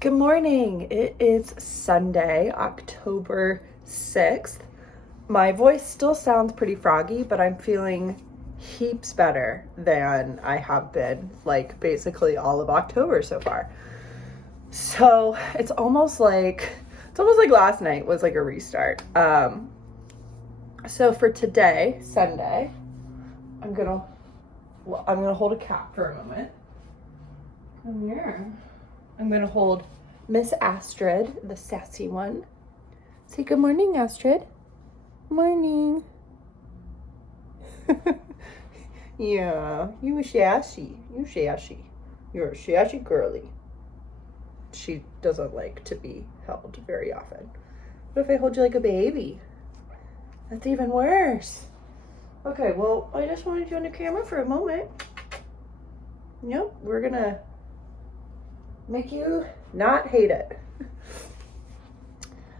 Good morning. It is Sunday, October 6th. My voice still sounds pretty froggy, but I'm feeling heaps better than I have been, like basically all of October so far. So it's almost like last night was like a restart. So for today, Sunday, I'm gonna hold a cat for a moment. Come here. I'm gonna hold Miss Astrid, the sassy one. Say good morning, Astrid. Morning. Yeah, you sassy. You sassy. You're a sassy girly. She doesn't like to be held very often. What if I hold you like a baby? That's even worse. Okay, well, I just wanted you on the camera for a moment. Yep, we're gonna make you not hate it.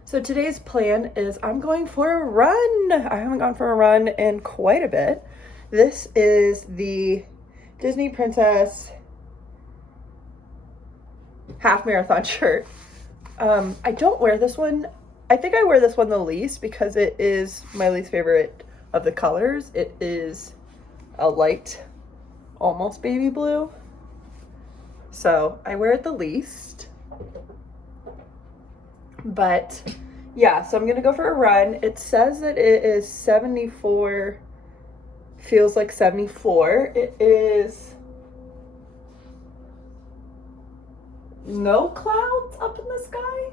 So today's plan is I'm going for a run. I haven't gone for a run in quite a bit. This is the Disney Princess half marathon shirt. I don't wear this one. I think I wear this one the least because it is my least favorite of the colors. It is a light, almost baby blue. So I wear it the least. But yeah, so I'm gonna go for a run. It says that it is 74, feels like 74. It is no clouds up in the sky,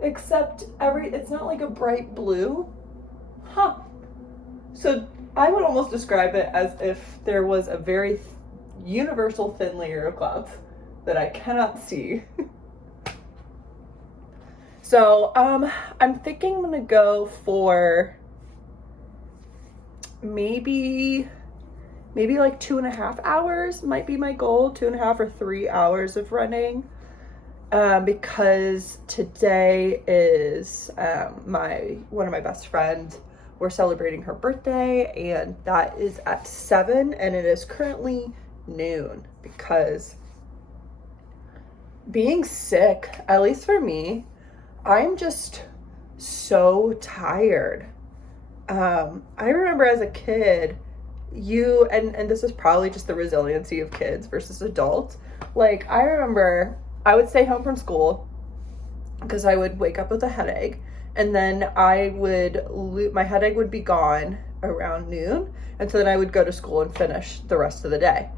except it's not like a bright blue. Huh. So I would almost describe it as if there was a very universal thin layer of clouds that I cannot see. So I'm thinking I'm gonna go for maybe like 2.5 hours might be my goal, 2.5 or 3 hours of running, because today is one of my best friends. We're celebrating her birthday, and that is at 7, and it is currently noon, because being sick, at least for me, I'm just so tired. I remember as a kid, and this is probably just the resiliency of kids versus adults. Like, I remember I would stay home from school because I would wake up with a headache, and then my headache would be gone around noon, and so then I would go to school and finish the rest of the day.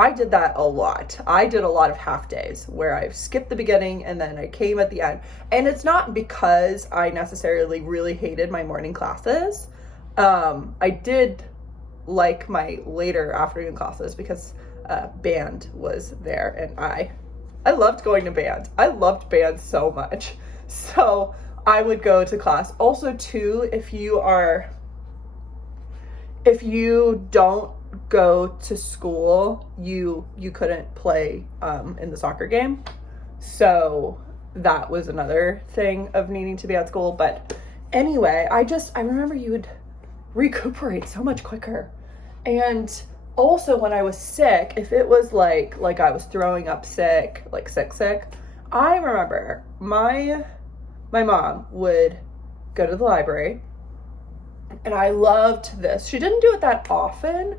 I did that a lot. I did a lot of half days where I skipped the beginning and then I came at the end. And it's not because I necessarily really hated my morning classes. I did like my later afternoon classes because band was there, and I loved going to band. I loved band so much. So I would go to class. Also too, if you don't go to school, you couldn't play in the soccer game. So that was another thing of needing to be at school. But anyway, I remember you would recuperate so much quicker. And also when I was sick, if it was like I was throwing up sick, like sick, I remember my mom would go to the library, and I loved this. She didn't do it that often,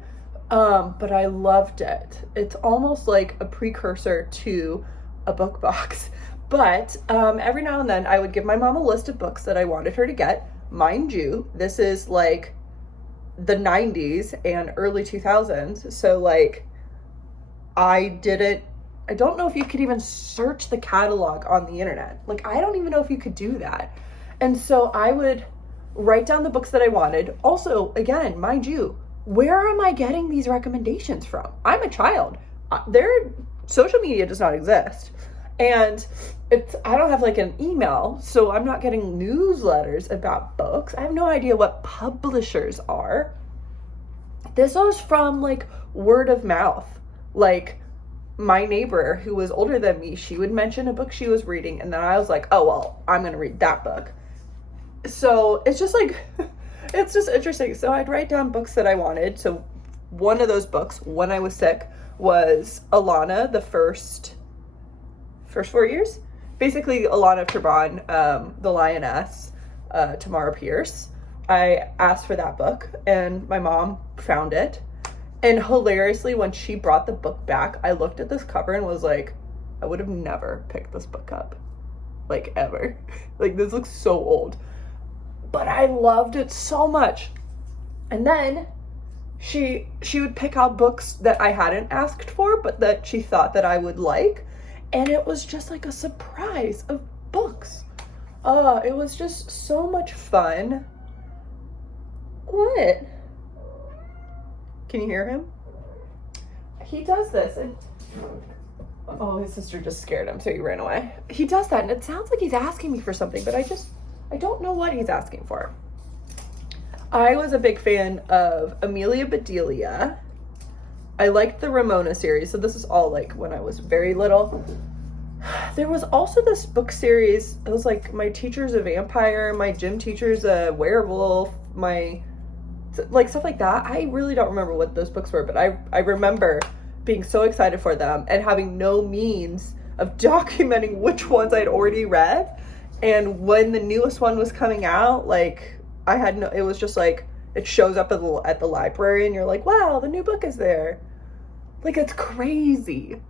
but I loved it. It's almost like a precursor to a book box. But every now and then I would give my mom a list of books that I wanted her to get. Mind you, this is like the 90s and early 2000s. So like I don't know if you could even search the catalog on the internet. Like, I don't even know if you could do that. And so I would write down the books that I wanted. Also, again, mind you, where am I getting these recommendations from? I'm a child. Social media does not exist. And I don't have like an email, so I'm not getting newsletters about books. I have no idea what publishers are. This was from like word of mouth. Like, my neighbor who was older than me, she would mention a book she was reading, and then I was like, oh, well, I'm going to read that book. So it's just like, it's just interesting. So I'd write down books that I wanted. So one of those books when I was sick was Alana, the first 4 years. Basically, Alana Trebon, the Lioness, Tamara Pierce. I asked for that book, and my mom found it. And hilariously, when she brought the book back, I looked at this cover and was like, I would have never picked this book up. Like, ever. Like, this looks so old. But I loved it so much. And then she would pick out books that I hadn't asked for, but that she thought that I would like. And it was just like a surprise of books. It was just so much fun. What? Can you hear him? He does this, and oh, his sister just scared him, so he ran away. He does that, and it sounds like he's asking me for something, but I don't know what he's asking for. I was a big fan of Amelia Bedelia. I liked the Ramona series, so this is all like when I was very little. There was also this book series. It was like my teacher's a vampire, my gym teacher's a werewolf, my like stuff like that. I really don't remember what those books were, but I remember being so excited for them and having no means of documenting which ones I'd already read. And when the newest one was coming out, like it was just like, it shows up at the library and you're like, wow, the new book is there. Like, it's crazy.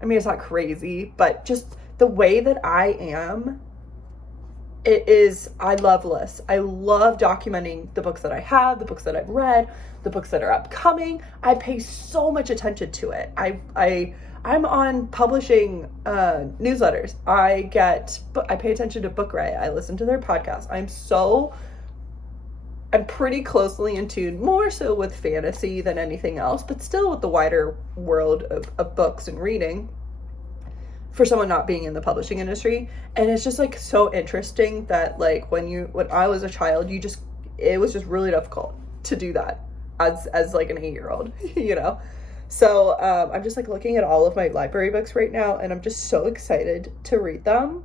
I mean, it's not crazy, but just the way that I am, I love lists. I love documenting the books that I have, the books that I've read, the books that are upcoming. I pay so much attention to it. I'm on publishing newsletters. I pay attention to Bookray. I listen to their podcast. I'm pretty closely in tune, more so with fantasy than anything else, but still with the wider world of books and reading for someone not being in the publishing industry. And it's just like so interesting that like when I was a child, it was just really difficult to do that as like an 8-year-old, you know? So I'm just like looking at all of my library books right now, and I'm just so excited to read them.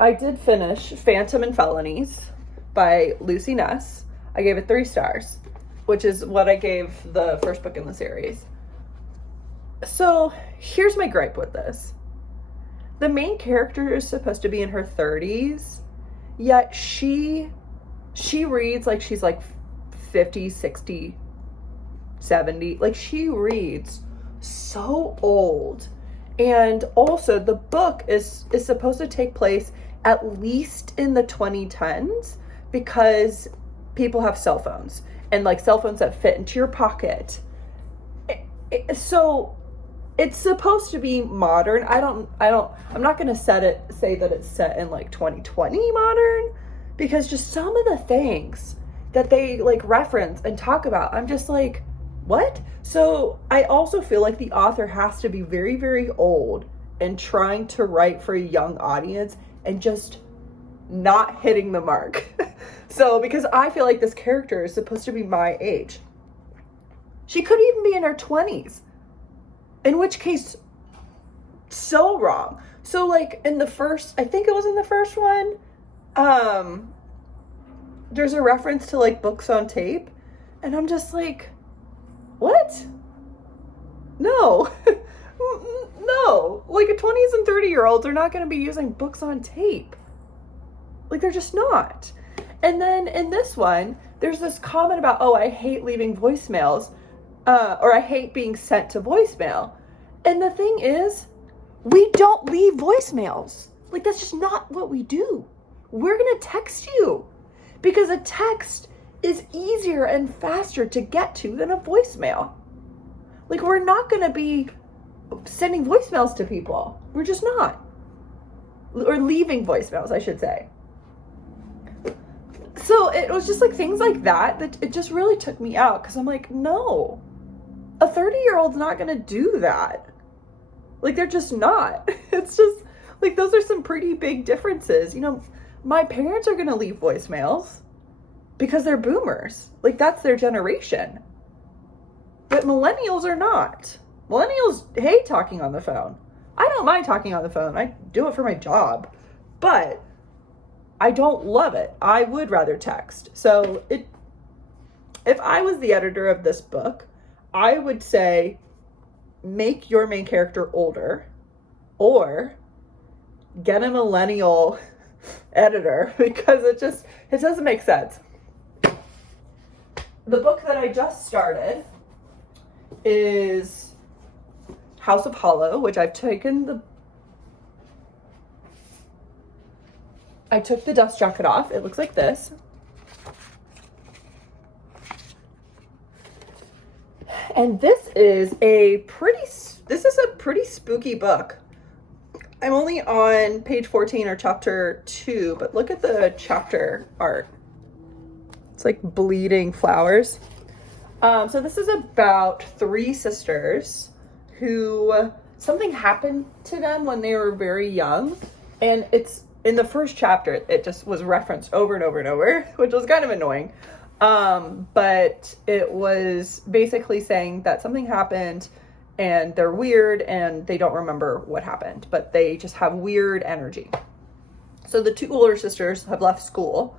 I did finish Phantom and Felonies by Lucy Ness. I gave it 3 stars, which is what I gave the first book in the series. So here's my gripe with this. The main character is supposed to be in her 30s, yet she reads like she's like 50, 60, 70. Like, she reads so old. And also the book is supposed to take place at least in the 2010s, because people have cell phones, and like cell phones that fit into your pocket. So it's supposed to be modern. I'm not going to say that it's set in like 2020 modern, because just some of the things that they like reference and talk about, I'm just like, what? So I also feel like the author has to be very, very old and trying to write for a young audience and just not hitting the mark. So, because I feel like this character is supposed to be my age. She could even be in her 20s. In which case, so wrong. So like I think it was in the first one, there's a reference to like books on tape, and I'm just like, what? No. No. Like, 20s and 30-year-olds are not going to be using books on tape. Like, they're just not. And then in this one, there's this comment about, oh, I hate leaving voicemails, or I hate being sent to voicemail. And the thing is, we don't leave voicemails. Like, that's just not what we do. We're going to text you, because a text is easier and faster to get to than a voicemail. Like, we're not going to be sending voicemails to people. We're just not. Or leaving voicemails, I should say. So it was just like things like that it just really took me out, because I'm like, no. A 30-year-old's not going to do that. Like, they're just not. It's just, like, those are some pretty big differences. You know, my parents are going to leave voicemails because they're boomers. Like, that's their generation. But millennials are not. Millennials hate talking on the phone. I don't mind talking on the phone. I do it for my job. But I don't love it. I would rather text. So if I was the editor of this book, I would say make your main character older, or get a millennial editor, because it doesn't make sense. The book that I just started is House of Hollow, which I took the dust jacket off. It looks like this. And this is a pretty spooky book. I'm only on page 14 or chapter 2, but look at the chapter art. It's like bleeding flowers. So this is about 3 sisters who something happened to them when they were very young. And it's in the first chapter, it just was referenced over and over and over, which was kind of annoying. But it was basically saying that something happened and they're weird and they don't remember what happened, but they just have weird energy. So the 2 older sisters have left school.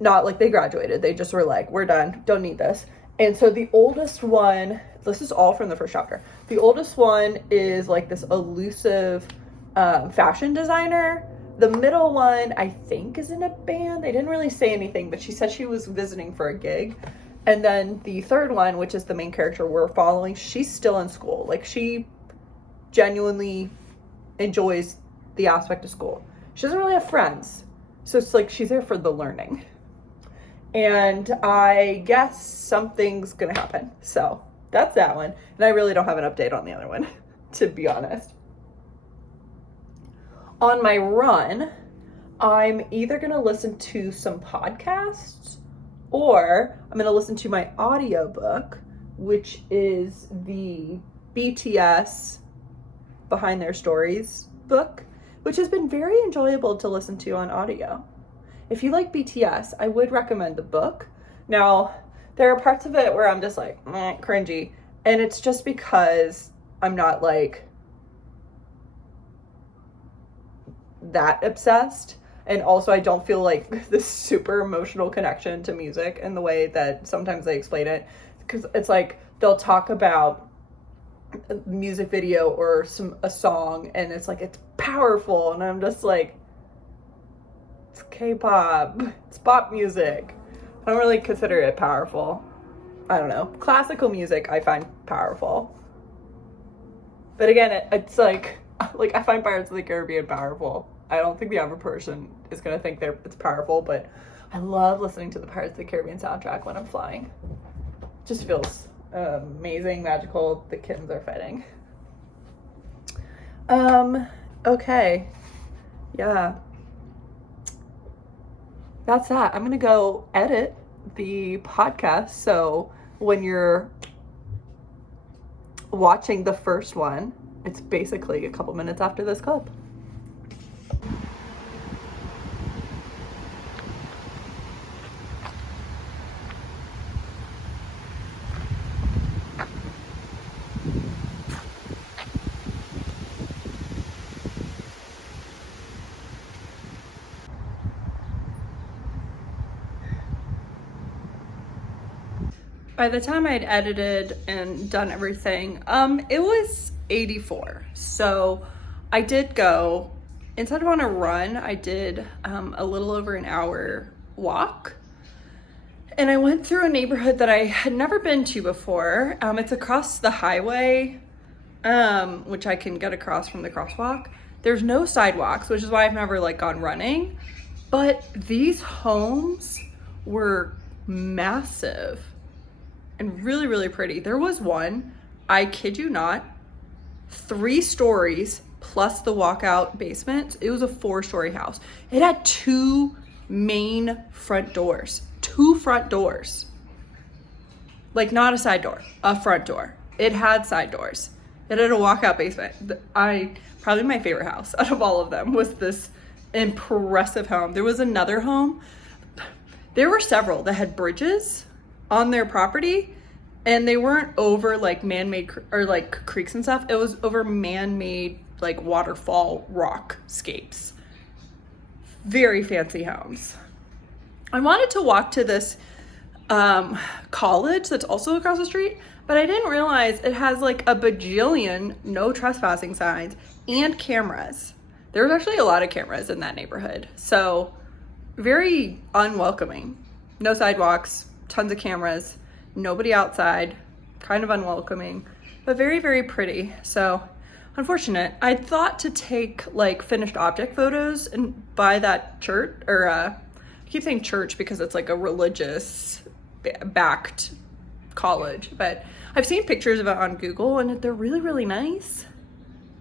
Not like they graduated. They just were like, we're done. Don't need this. And so the oldest one, this is all from the first chapter. The oldest one is like this elusive fashion designer. The middle one, I think, is in a band. They didn't really say anything, but she said she was visiting for a gig. And then the third one, which is the main character we're following, she's still in school. Like, she genuinely enjoys the aspect of school. She doesn't really have friends. So it's like she's there for the learning. And I guess something's going to happen. So that's that one. And I really don't have an update on the other one, to be honest. On my run, I'm either going to listen to some podcasts or I'm going to listen to my audiobook, which is the BTS Behind Their Stories book, which has been very enjoyable to listen to on audio. If you like BTS, I would recommend the book. Now, there are parts of it where I'm just like, cringy. And it's just because I'm not like that obsessed. And also I don't feel like this super emotional connection to music in the way that sometimes they explain it. Because it's like they'll talk about a music video or a song and it's like it's powerful and I'm just like, it's K-pop, it's pop music. I don't really consider it powerful. I don't know. Classical music I find powerful. But again, it's like I find Pirates of the Caribbean powerful. I don't think the average person is going to think it's powerful, but I love listening to the Pirates of the Caribbean soundtrack when I'm flying. It just feels amazing, magical. The kittens are fighting. Okay. Yeah. That's that. I'm going to go edit the podcast. So when you're watching the first one, it's basically a couple minutes after this clip. By the time I'd edited and done everything, it was 84. So I did go, instead of on a run, I did a little over an hour walk. And I went through a neighborhood that I had never been to before. It's across the highway, which I can get across from the crosswalk. There's no sidewalks, which is why I've never gone running. But these homes were massive and really, really pretty. There was one, I kid you not, 3 stories plus the walkout basement. It was a 4-story house. It had 2 main front doors. 2 front doors. Not a side door, a front door. It had side doors. It had a walkout basement. Probably my favorite house out of all of them was this impressive home. There was another home. There were several that had bridges on their property, and they weren't over man-made or creeks and stuff. It was over man-made waterfall rock scapes. very fancy homes. I wanted to walk to this college that's also across the street, but I didn't realize it has like a bajillion no trespassing signs and cameras. There's actually a lot of cameras in that neighborhood, so very unwelcoming. No sidewalks, tons of cameras, nobody outside, kind of unwelcoming, but very, very pretty. So unfortunate. I thought to take like finished object photos and buy that church, or I keep saying church because it's like a religious backed college, but I've seen pictures of it on Google and they're really, really nice,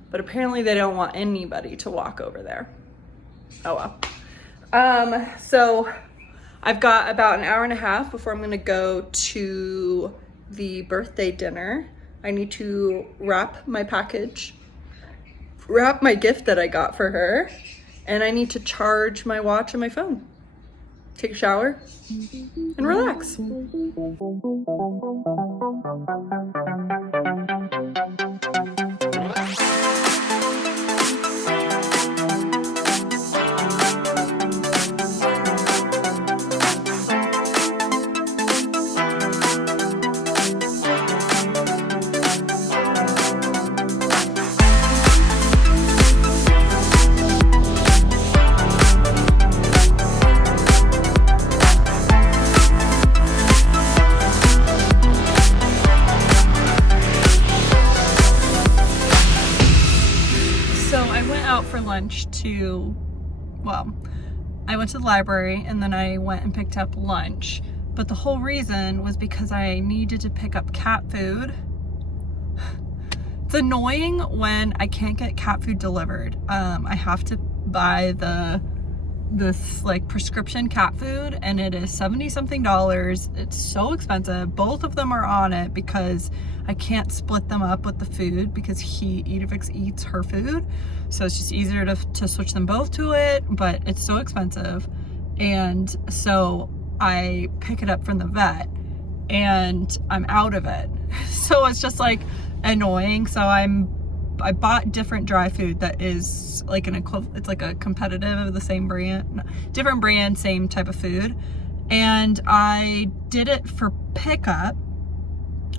but apparently they don't want anybody to walk over there. Oh well. So I've got about an hour and a half before I'm gonna go to the birthday dinner. I need to wrap my package, wrap my gift that I got for her, and I need to charge my watch and my phone. Take a shower and relax. I went to the library and then I went and picked up lunch, but the whole reason was because I needed to pick up cat food. It's annoying when I can't get cat food delivered. I have to buy this like prescription cat food, and it is $70 something. It's so expensive. Both of them are on it because I can't split them up with the food because Edifix eats her food, so it's just easier to switch them both to it, but it's so expensive. And so I pick it up from the vet and I'm out of it, so it's just like annoying. So I bought different dry food that is like it's like a competitive of the same brand, different brand, same type of food. And I did it for pickup.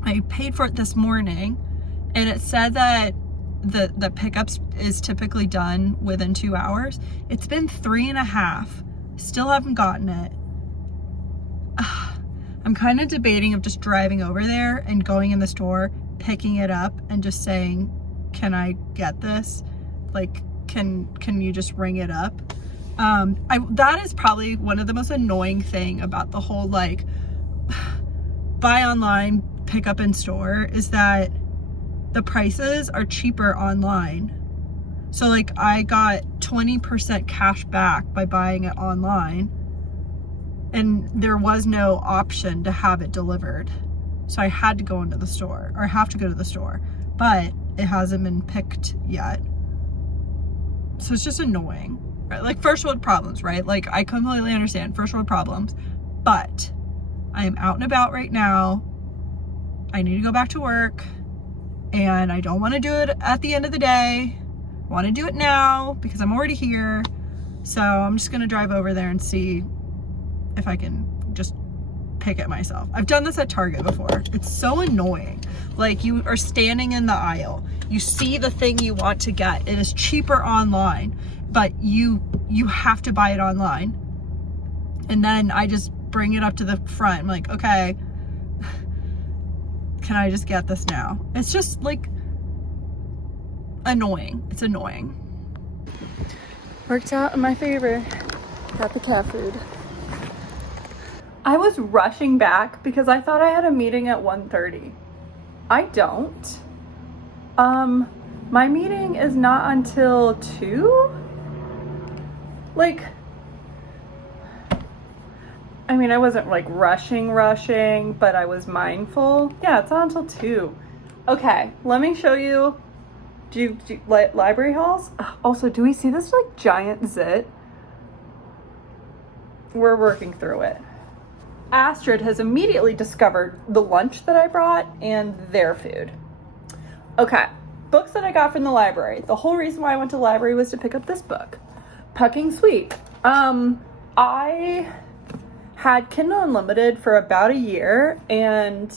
I paid for it this morning, and it said that the pickups is typically done within 2 hours. It's been 3.5, still haven't gotten it. I'm kind of debating of just driving over there and going in the store, picking it up and just saying, can I get this? Like, can you just ring it up? That is probably one of the most annoying thing about the whole like buy online, pick up in store, is that the prices are cheaper online. So like I got 20% cash back by buying it online, and there was no option to have it delivered. So I had to go into the store, or have to go to the store, but it hasn't been picked yet. So it's just annoying, right? Like first world problems, right? Like I completely understand first world problems, but I am out and about right now. I need to go back to work, and I don't want to do it at the end of the day. I want to do it now because I'm already here. So I'm just going to drive over there and see if I can just pick it myself. I've done this at Target before. It's so annoying. Like you are standing in the aisle, you see the thing you want to get. It is cheaper online, but you have to buy it online. And then I just bring it up to the front. I'm like, okay, can I just get this now? It's just like annoying. It's annoying. Worked out in my favor. Got the cat food. I was rushing back because I thought I had a meeting at 1:30. I don't. My meeting is not until 2? Like, I mean, I wasn't like rushing, but I was mindful. Yeah, it's not until 2. Okay, let me show you. Do you like library hauls? Also, do we see this like giant zit? We're working through it. Astrid has immediately discovered the lunch that I brought and their food. Okay, books that I got from the library. The whole reason why I went to the library was to pick up this book, Pucking Sweet. I had Kindle Unlimited for about a year and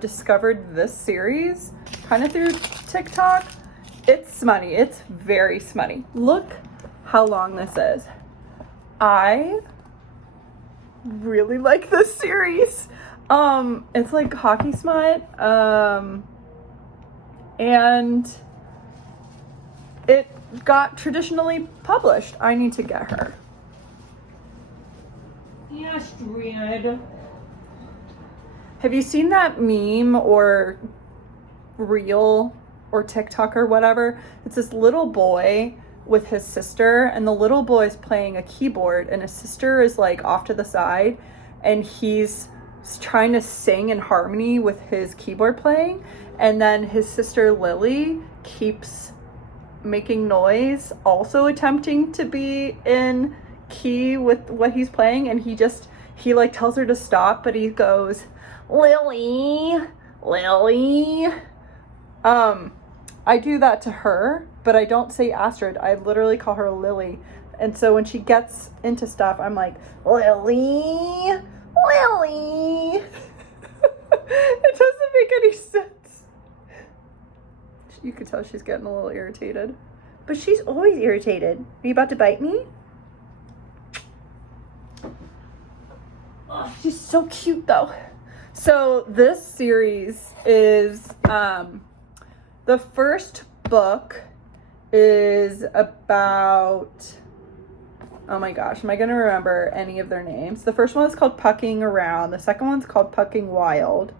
discovered this series kind of through TikTok. It's smutty. It's very smutty. Look how long this is. I really like this series. It's like hockey smut. And it got traditionally published. I need to get her. Astrid. Have you seen that meme or reel or TikTok or whatever? It's this little boy with his sister, and the little boy is playing a keyboard, and his sister is like off to the side, and he's trying to sing in harmony with his keyboard playing, and then his sister Lily keeps making noise, also attempting to be in key with what he's playing, and he like tells her to stop, but he goes, Lily. I do that to her, but I don't say Astrid. I literally call her Lily. And so when she gets into stuff, I'm like, Lily. It doesn't make any sense. You could tell she's getting a little irritated. But she's always irritated. Are you about to bite me? Oh, she's so cute though. So this series is, the first book is about, oh my gosh, am I going to remember any of their names? The first one is called Pucking Around. The second one's called Pucking Wild.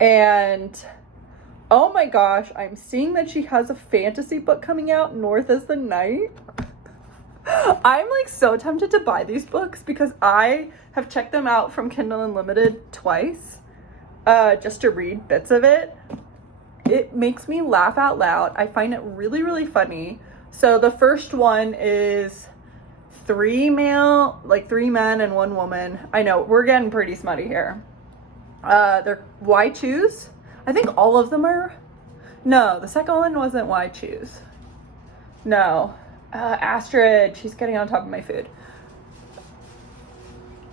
And oh my gosh, I'm seeing that she has a fantasy book coming out, North as the Night. I'm like so tempted to buy these books because I have checked them out from Kindle Unlimited twice, just to read bits of it. It makes me laugh out loud. I find it really, really funny. So the first one is 3 men and 1 woman. I know, we're getting pretty smutty here. They're Why Choose? I think all of them are. No, the second one wasn't Why Choose. No. Astrid, she's getting on top of my food.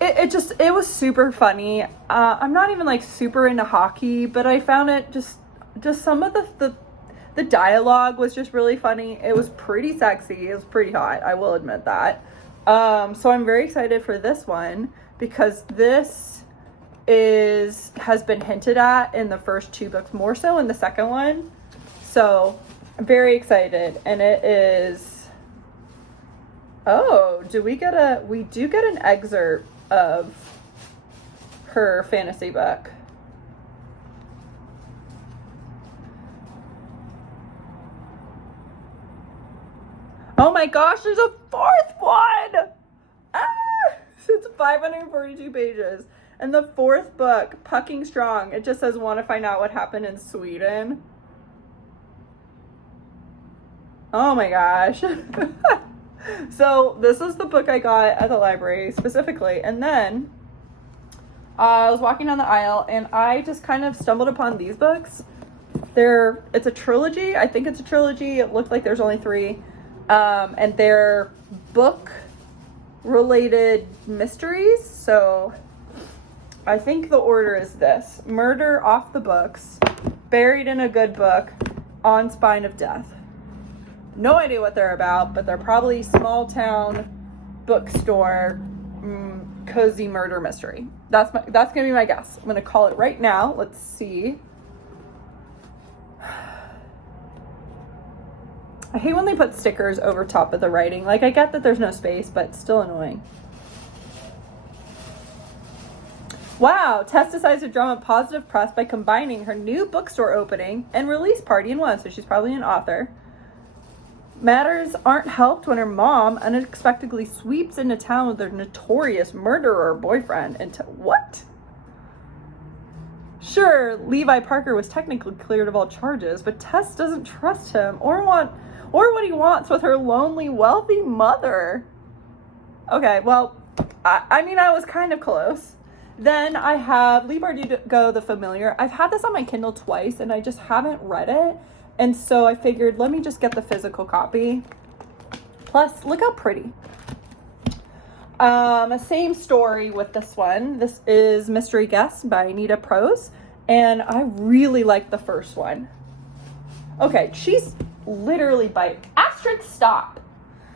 It was super funny. I'm not even like super into hockey, but I found it just some of the dialogue was just really funny. It was pretty sexy. It was pretty hot. I will admit that. So I'm very excited for this one because this has been hinted at in the first 2 books, more so in the second one. So I'm very excited, and it is. Oh, we do get an excerpt of her fantasy book. Oh my gosh, there's a 4th one! Ah! It's 542 pages. And the 4th book, Pucking Strong, it just says, want to find out what happened in Sweden. Oh my gosh. So this is the book I got at the library specifically. And then I was walking down the aisle and I just kind of stumbled upon these books. It's a trilogy. I think it's a trilogy. It looked like there's only 3. And they're book related mysteries. So I think the order is this: Murder Off the Books, Buried in a Good Book, On Spine of Death. No idea what they're about, but they're probably small town bookstore cozy murder mystery. That's gonna be my guess. I'm gonna call it right now. Let's see. I hate when they put stickers over top of the writing. Like, I get that there's no space, but it's still annoying. Wow, Tess decides to drum up positive press by combining her new bookstore opening and release party in one, so she's probably an author. Matters aren't helped when her mom unexpectedly sweeps into town with her notorious murderer boyfriend into what? Sure, Levi Parker was technically cleared of all charges, but Tess doesn't trust him or what he wants with her lonely, wealthy mother. Okay, well, I mean, I was kind of close. Then I have Leigh Bardugo, The Familiar. I've had this on my Kindle twice, and I just haven't read it. And so I figured, let me just get the physical copy. Plus, look how pretty. Same story with this one. This is Mystery Guest by Anita Prose, and I really like the first one. Okay, she's literally biting. Astrid, stop.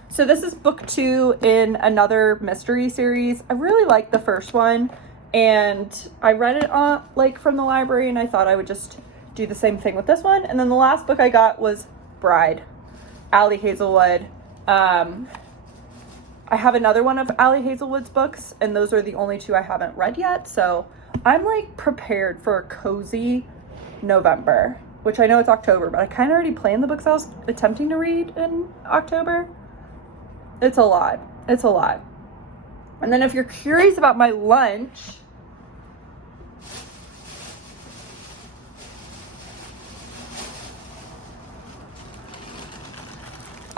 So this is book 2 in another mystery series. I really like the first one, and I read it on from the library, and I thought I would just do the same thing with this one. And then the last book I got was Bride, Allie Hazelwood. I have another one of Allie Hazelwood's books, and those are the only 2 I haven't read yet. So I'm prepared for a cozy November, which I know it's October, but I kind of already planned the books I was attempting to read in October. It's a lot. It's a lot. And then if you're curious about my lunch,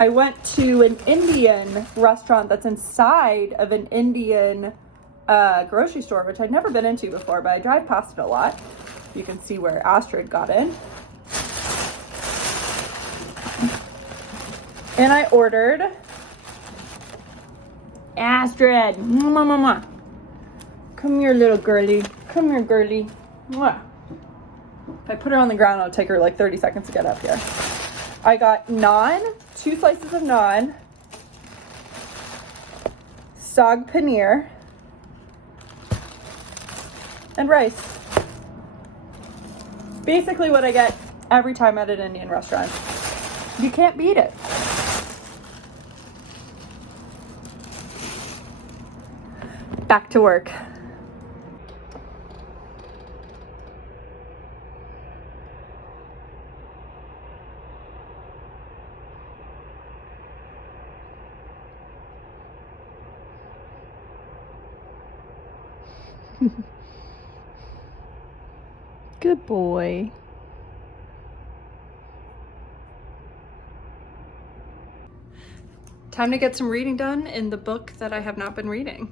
I went to an Indian restaurant that's inside of an Indian grocery store, which I'd never been into before, but I drive past it a lot. You can see where Astrid got in. And I ordered Astrid. Mama. Come here, little girly. Come here, girly. Mwah. If I put her on the ground, it'll take her 30 seconds to get up here. I got naan, 2 slices of naan, saag paneer, and rice. Basically what I get every time at an Indian restaurant. You can't beat it. Back to work. Good boy. Time to get some reading done in the book that I have not been reading.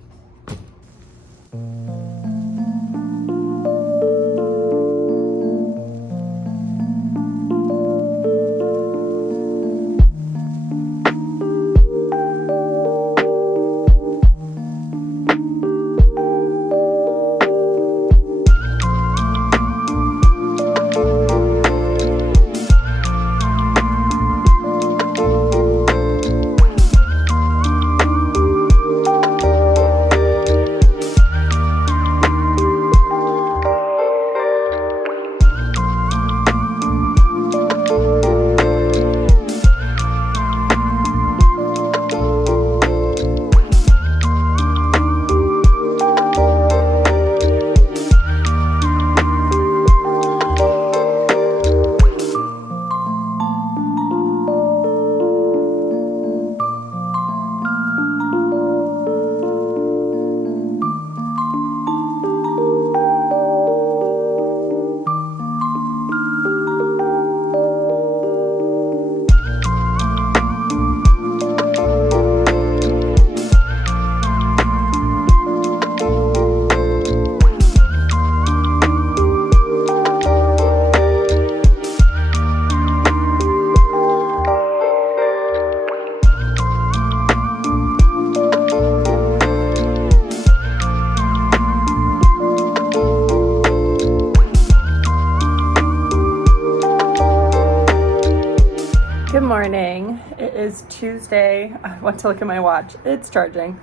Good morning. It is Tuesday. I went to look at my watch. It's charging.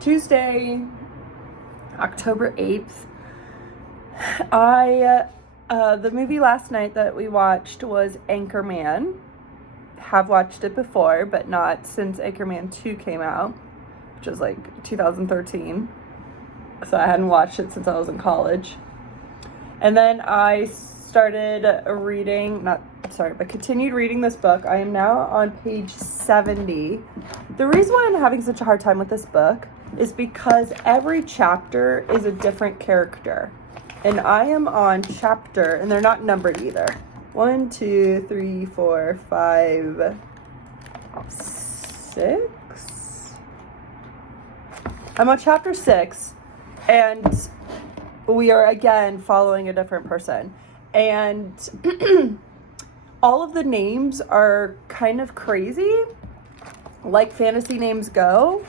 Tuesday, October 8th. The movie last night that we watched was Anchorman. Have watched it before, but not since Anchorman 2 came out, which was 2013. So I hadn't watched it since I was in college. And then I continued reading this book. I am now on page 70. The reason why I'm having such a hard time with this book is because every chapter is a different character. And I am on chapter, and they're not numbered either. 1, 2, 3, 4, 5, 6. I'm on chapter 6, and we are again following a different person. And all of the names are kind of crazy, like fantasy names go.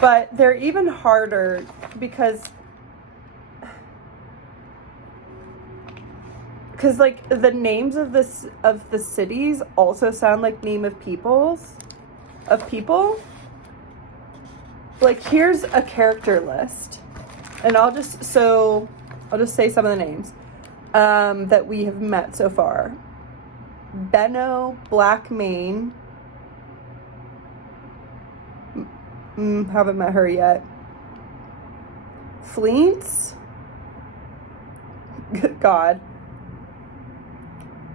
But they're even harder because like the names of the cities also sound like name of people. Like here's a character list, and I'll just say some of the names that we have met so far. Benno, Blackmane. Haven't met her yet. Fleets. God.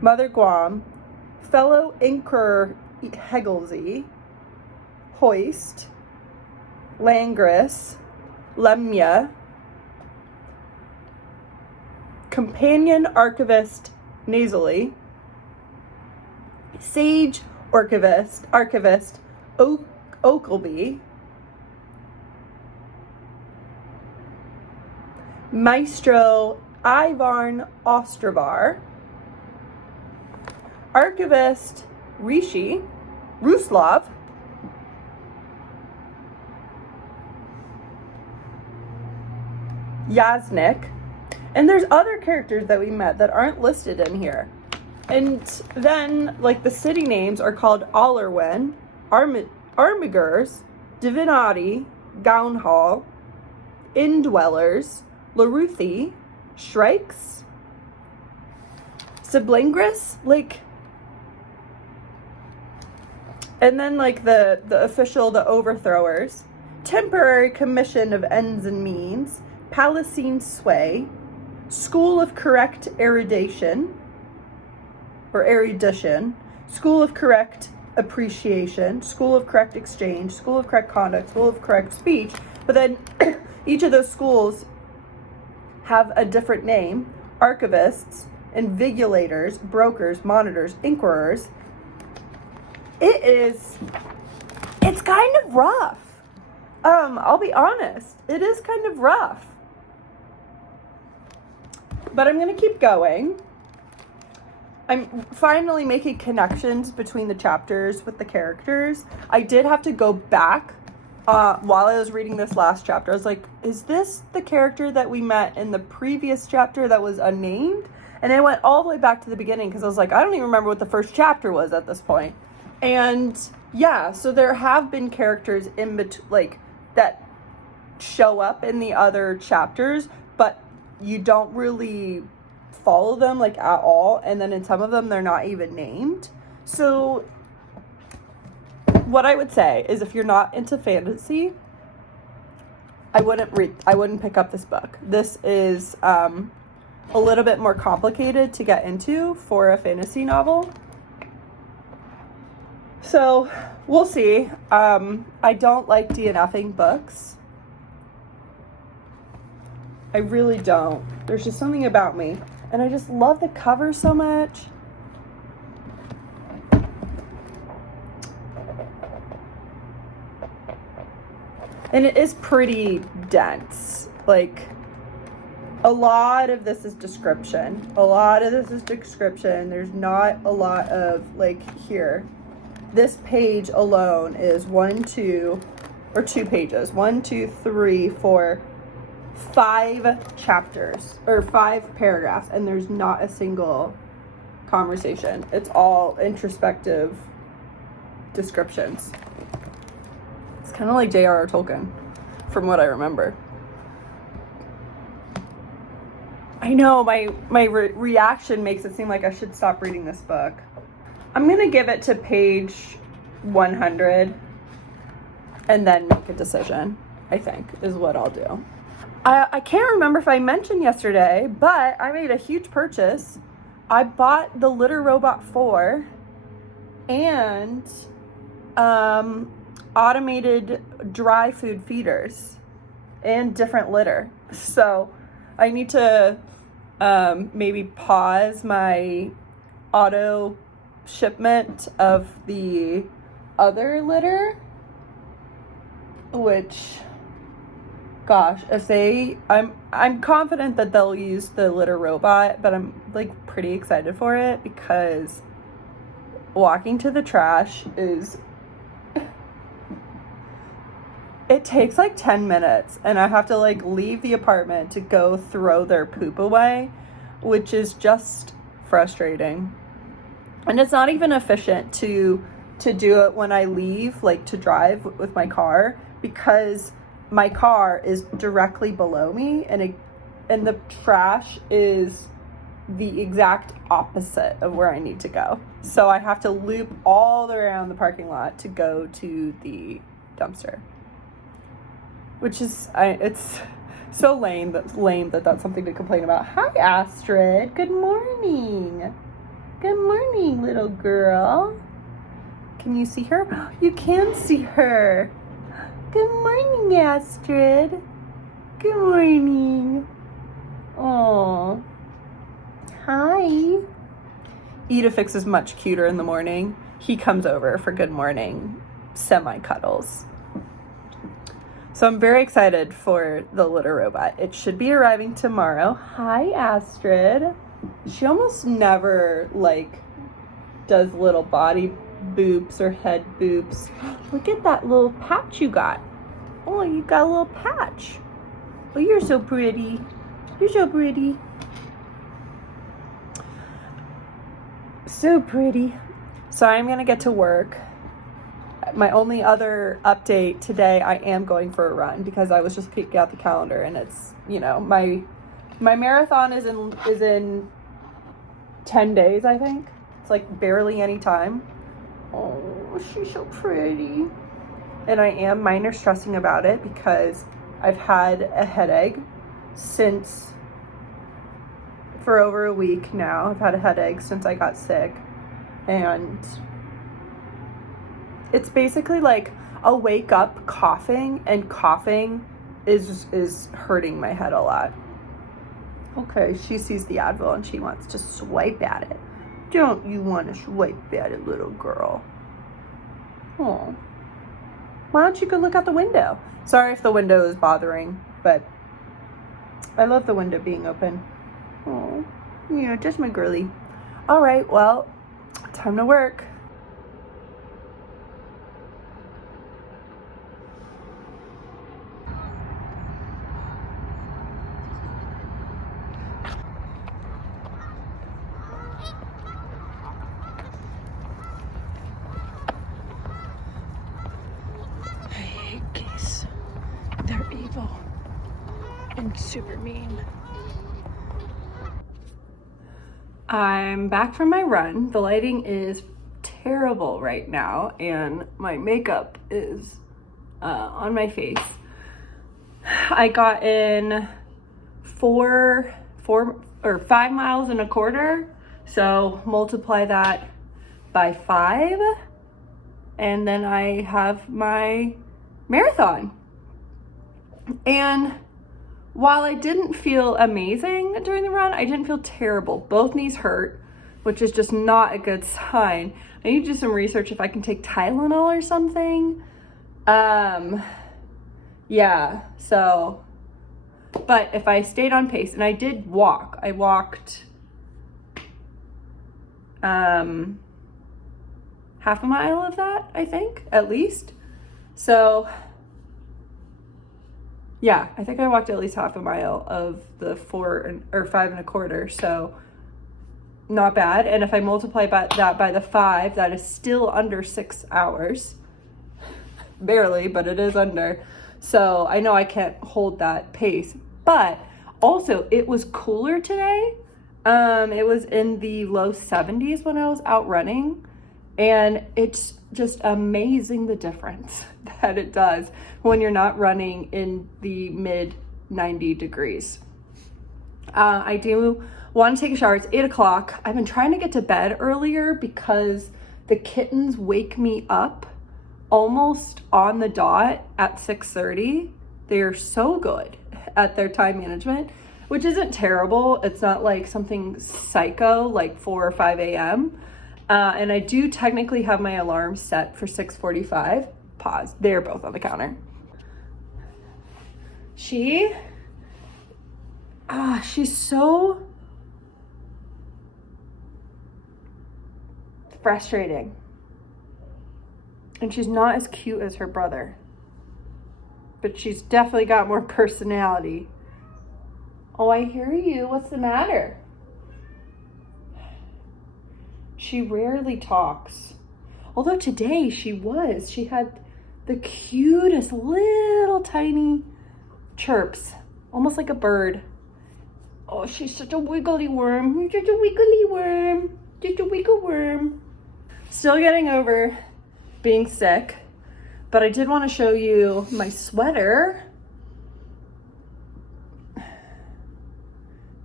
Mother Guam. Fellow Inker Hegelsy. Hoist. Langris. Lemnia. Companion Archivist Nasally. Sage Archivist Oakleby. Maestro Ivarn Ostravar. Archivist Rishi Ruslav. Yasnik. And there's other characters that we met that aren't listed in here. And then, like, the city names are called Allerwen, Armigers, Divinati, Gownhall, Indwellers, Laruthi, Shrikes, Siblingris, like, and then, like, the official, the Overthrowers, Temporary Commission of Ends and Means, Palestine Sway, School of Correct Erudition, School of Correct Appreciation, School of Correct Exchange, School of Correct Conduct, School of Correct Speech. But then each of those schools have a different name: archivists, invigilators, brokers, monitors, inquirers. It's kind of rough. I'll be honest, it is kind of rough. But I'm gonna keep going. I'm finally making connections between the chapters with the characters. I did have to go back while I was reading this last chapter. I was like, is this the character that we met in the previous chapter that was unnamed? And I went all the way back to the beginning because I was like, I don't even remember what the first chapter was at this point. And yeah, so there have been characters in between, like, that show up in the other chapters, but you don't really follow them, like, at all. And then in some of them, they're not even named. So what I would say is, if you're not into fantasy, I wouldn't pick up this book. This is a little bit more complicated to get into for a fantasy novel. So we'll see. I don't like DNFing books. I really don't. There's just something about me. And I just love the cover so much. And it is pretty dense. Like, a lot of this is description. There's not a lot of, like, here. This page alone is 2 pages. 1, 2, 3, 4, 5 chapters or 5 paragraphs, and there's not a single conversation. It's all introspective descriptions. It's kind of like J.R.R. Tolkien, from what I remember. I know my reaction makes it seem like I should stop reading this book. I'm gonna give it to page 100 and then make a decision, I think, is what I'll do. I can't remember if I mentioned yesterday, but I made a huge purchase. I bought the Litter Robot 4 and automated dry food feeders and different litter. So I need to maybe pause my auto shipment of the other litter, which, gosh, I'm confident that they'll use the Litter Robot, but I'm, like, pretty excited for it because walking to the trash is It takes like 10 minutes, and I have to like leave the apartment to go throw their poop away, which is just frustrating. And it's not even efficient to do it when I leave, like to drive with my car, because my car is directly below me, and the trash is the exact opposite of where I need to go. So I have to loop all around the parking lot to go to the dumpster. Which is, it's so lame that that's something to complain about. Hi, Astrid. Good morning. Good morning, little girl. Can you see her? You can see her. Good morning, Astrid. Good morning. Oh. Hi. Edifix is much cuter in the morning. He comes over for good morning semi-cuddles. So I'm very excited for the litter robot. It should be arriving tomorrow. Hi, Astrid. She almost never, like, does little body boops or head boops. Look at that little patch you got. Oh, you got a little patch. Oh, you're so pretty. You're so pretty. So pretty. So I'm gonna get to work. My only other update today, I am going for a run because I was just peeking out the calendar, and it's, you know, my marathon is in 10 days, I think. It's like barely any time. Oh, she's so pretty. And I am minor stressing about it because I've had a headache for over a week now. I've had a headache since I got sick, and it's basically like I'll wake up coughing, and coughing is hurting my head a lot. Okay, she sees the Advil and she wants to swipe at it. Don't you want to swipe at it, little girl? Oh. Why don't you go look out the window? Sorry if the window is bothering, but I love the window being open. Oh, yeah, just my girly. All right, well, time to work. They're evil and super mean. I'm back from my run. The lighting is terrible right now, and my makeup is on my face. I got in 5 miles and a quarter, so multiply that by 5, and then I have my marathon. And while I didn't feel amazing during the run, I didn't feel terrible. Both knees hurt, which is just not a good sign. I need to do some research if I can take Tylenol or something. Yeah, so, but if I stayed on pace, and I did walk, I walked half a mile of that, I think, at least. So yeah, I think I walked at least half a mile of the 5 and a quarter, so not bad. And if I multiply that by the 5, that is still under 6 hours. Barely, but it is under. So I know I can't hold that pace. But also, it was cooler today. It was in the low 70s when I was out running. And it's just amazing the difference that it does when you're not running in the mid 90 degrees. I do want to take a shower. It's 8 o'clock. I've been trying to get to bed earlier because the kittens wake me up almost on the dot at 6:30. They're so good at their time management, which isn't terrible. It's not like something psycho like 4 or 5 a.m. And I do technically have my alarm set for 6:45. Pause. They're both on the counter. She's so frustrating. And she's not as cute as her brother. but she's definitely got more personality. Oh, I hear you. What's the matter? She rarely talks. Although today she had the cutest little tiny chirps, almost like a bird. Oh, she's such a wiggly worm. You're such a wiggly worm. Just a wiggle worm. Still getting over being sick, but I did want to show you my sweater.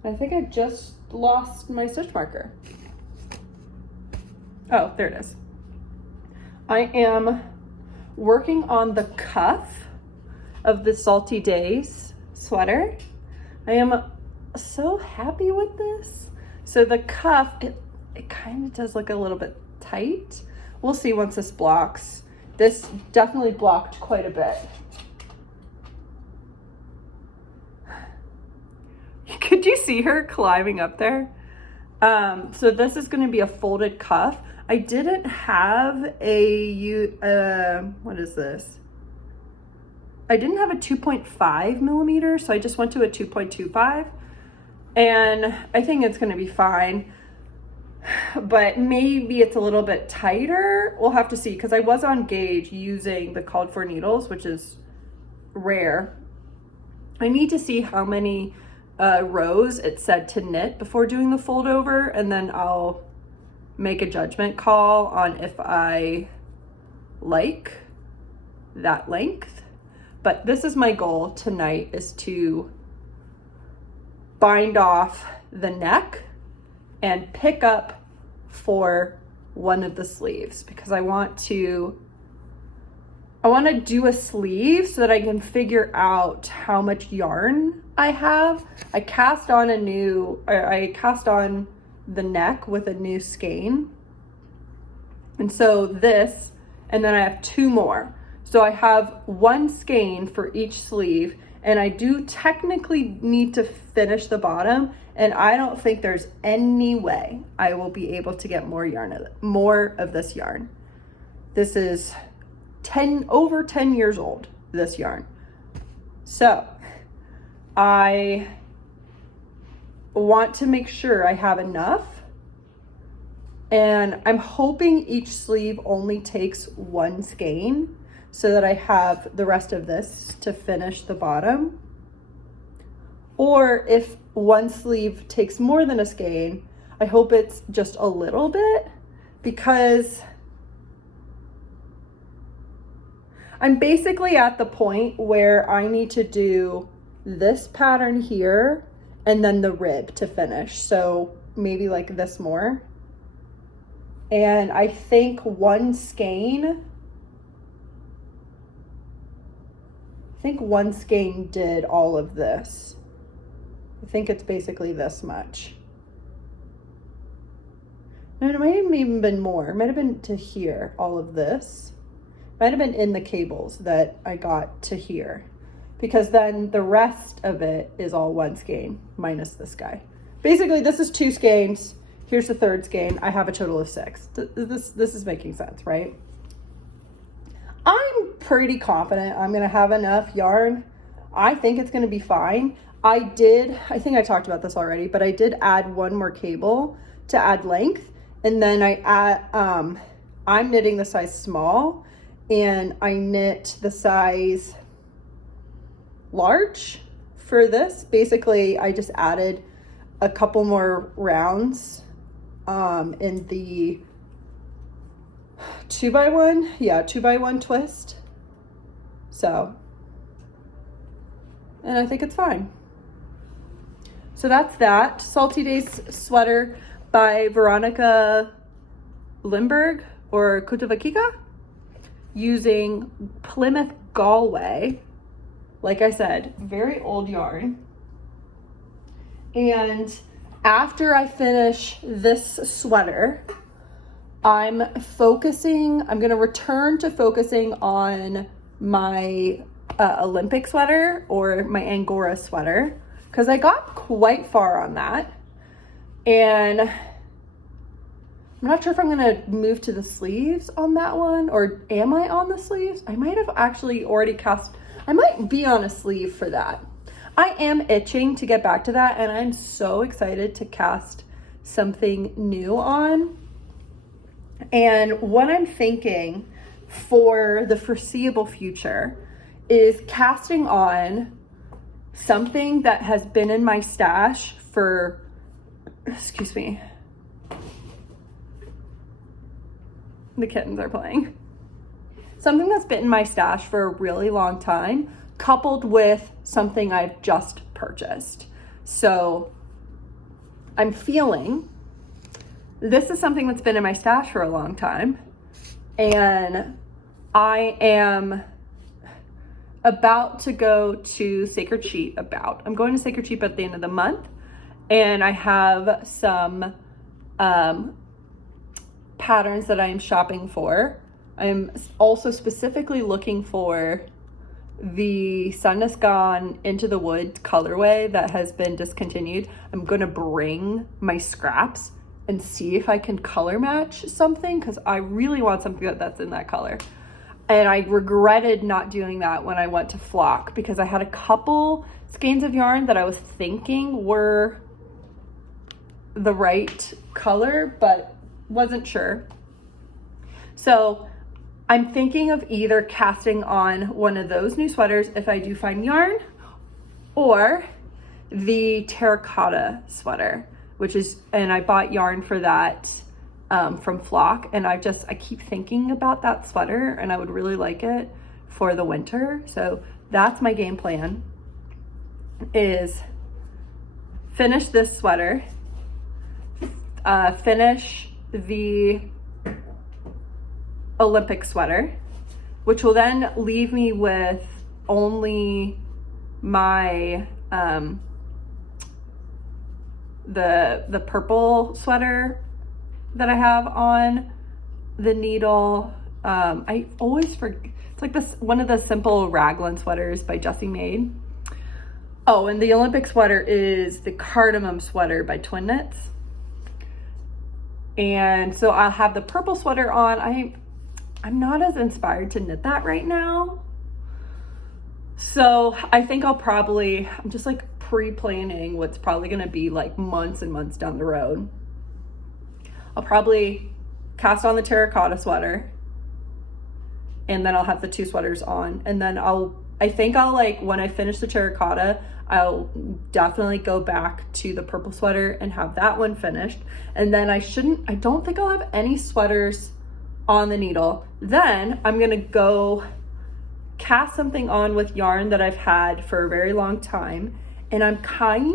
I think I just lost my stitch marker. Oh, there it is. I am working on the cuff of the Salty Days sweater. I am so happy with this. So the cuff, it kind of does look a little bit tight. We'll see once this blocks. This definitely blocked quite a bit. Could you see her climbing up there? So this is going to be a folded cuff. I didn't have what is this? I didn't have a 2.5 millimeter, so I just went to a 2.25, and I think it's going to be fine. But maybe it's a little bit tighter. We'll have to see, because I was on gauge using the called for needles, which is rare. I need to see how many rows it said to knit before doing the fold over, and then I'll make a judgment call on if I like that length. But this is my goal tonight, is to bind off the neck and pick up for one of the sleeves, because I want to do a sleeve so that I can figure out how much yarn I have. I cast on the neck with a new skein. And so this, and then I have two more. So I have one skein for each sleeve, and I do technically need to finish the bottom, and I don't think there's any way I will be able to get more of this yarn. This is over 10 years old, this yarn. So I want to make sure I have enough, and I'm hoping each sleeve only takes one skein so that I have the rest of this to finish the bottom. Or if one sleeve takes more than a skein, I hope it's just a little bit, because I'm basically at the point where I need to do this pattern here and then the rib to finish. So maybe like this more. And I think one skein did all of this. I think it's basically this much. And it might have even been more. It might have been to here, all of this. Might have been in the cables that I got to here, because then the rest of it is all one skein minus this guy. Basically, this is two skeins. Here's the third skein. I have a total of 6. This is making sense, right? I'm pretty confident I'm gonna have enough yarn. I think it's gonna be fine. I think I talked about this already, but I did add one more cable to add length, and then I'm knitting the size small, and I knit the size large for this. Basically, I just added a couple more rounds in the 2x1, 2x1 twist. So, and I think it's fine. So that's that. Salty Days sweater by Veronica Limburg or Kutavakika, using Plymouth Galway. Like I said, very old yarn. And after I finish this sweater, I'm gonna return to focusing on my Olympic sweater, or my Angora sweater, because I got quite far on that. And I'm not sure if I'm gonna move to the sleeves on that one, or am I on the sleeves? I might have actually already cast, I might be on a sleeve for that. I am itching to get back to that, and I'm so excited to cast something new on. And what I'm thinking for the foreseeable future is casting on something that has been in my stash for, excuse me, the kittens are playing. Something that's been in my stash for a really long time, coupled with something I've just purchased. So I'm feeling this is something that's been in my stash for a long time, and I am about to go to Sacred Sheep I'm going to Sacred Sheep at the end of the month, and I have some patterns that I am shopping for. I'm also specifically looking for the Sun Is Gone Into the Woods colorway that has been discontinued. I'm gonna bring my scraps and see if I can color match something, because I really want something that's in that color. And I regretted not doing that when I went to Flock, because I had a couple skeins of yarn that I was thinking were the right color, but wasn't sure. So I'm thinking of either casting on one of those new sweaters if I do find yarn, or the terracotta sweater, which is, and I bought yarn for that from Flock, and I keep thinking about that sweater, and I would really like it for the winter. So that's my game plan, is finish this sweater, finish the Olympic sweater, which will then leave me with only my the purple sweater that I have on the needle. I always forget, it's like this one of the simple raglan sweaters by Jessie Maid. Oh, and the Olympic sweater is the cardamom sweater by Twin Knits. And so I'll have the purple sweater on. I'm not as inspired to knit that right now. So I think I'm just like pre-planning what's probably gonna be like months and months down the road. I'll probably cast on the terracotta sweater, and then I'll have the two sweaters on, and then I think I'll like, when I finish the terracotta, I'll definitely go back to the purple sweater and have that one finished. And then I don't think I'll have any sweaters on the needle. Then I'm gonna go cast something on with yarn that I've had for a very long time, and I'm kind